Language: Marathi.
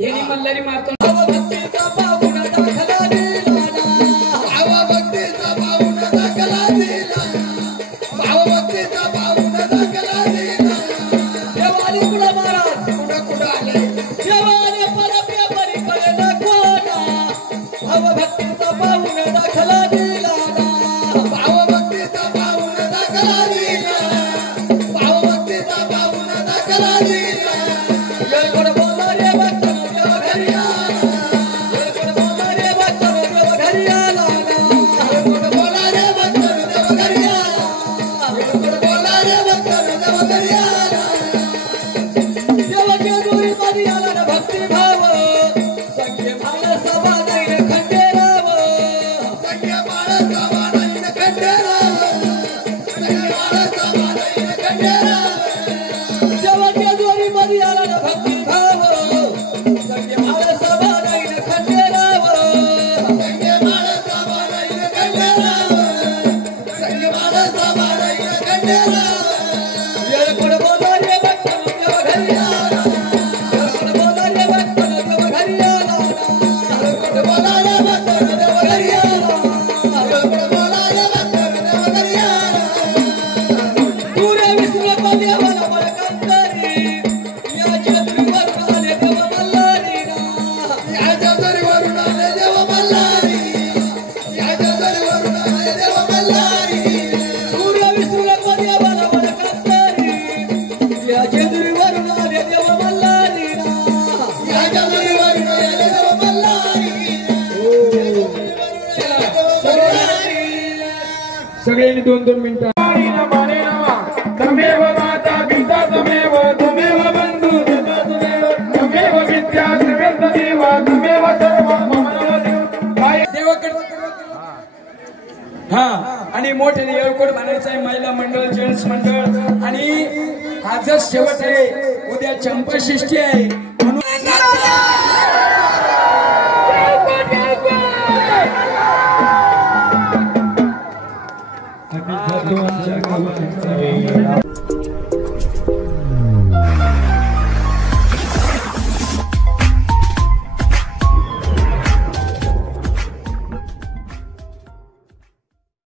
यांनी मल्हारी मारतो भक्तीचा पाऊण दाखला दिला भक्तीचा पाऊण दाखला दिला भक्तीचा पाऊण दाखला दिला देवानी कुणा महाराज कुणा आले देवाने परप्या परी परे दाखवला भक्तीचा पाऊण दाखला दिला भक्तीचा पाऊण दाखला दिला भक्तीचा पाऊण दाखला दिला येळकोट बोला रे भक्तन देव घरी आला येळकोट बोला रे भक्तन देव घरी आला येळकोट बोला रे भक्तन देव घरी आला येळकोट बोला रे भक्तन देव घरी आला देवाच्या दुरी मध्ये आला ना भक्ती भाव संगे माळ सभा नाही खंडेराव संगे माळ सभा नाही खंडेराव संगे माळ सभा नाही खंडेराव देवाच्या दुरी मध्ये आला ना भक्ती भाव संगे माळ सभा नाही खंडेराव संगे माळ सभा नाही खंडेराव संगे माळ सभा नाही खंडेराव येळकोट बोला रे भक्तन देव घरी आला येळकोट बोला रे भक्तन देव घरी आला येळकोट बोला रे भक्तन देव घरी आला येळकोट बोला रे भक्तन देव घरी आला पुरे विश्वात देवाला बळकंतरी याच्या दुरीवरून आले देव मल्हारी याच्या दुरीवरून आले देव मल्हारी याच्या दुरीवरून आले देव मल्हारी पुरे विश्वात देवाला बळकंतरी याच्या दुरीवरून आले देव मल्हारी याच्या दुरीवरून आले देव मल्हारी सगळ्यांनी 2-2 मिनिटं तमेव माता पिता तमेव तमेव बंधू तमेव तमेव विद्या तमेव तमेव सर्व देवाकडे हा आणि मोठ्याने येळकोट म्हणायचं आहे महिला मंडळ जेंट्स मंडळ आणि आजच शेवट आहे उद्या चंपाषष्ठी आहे म्हणून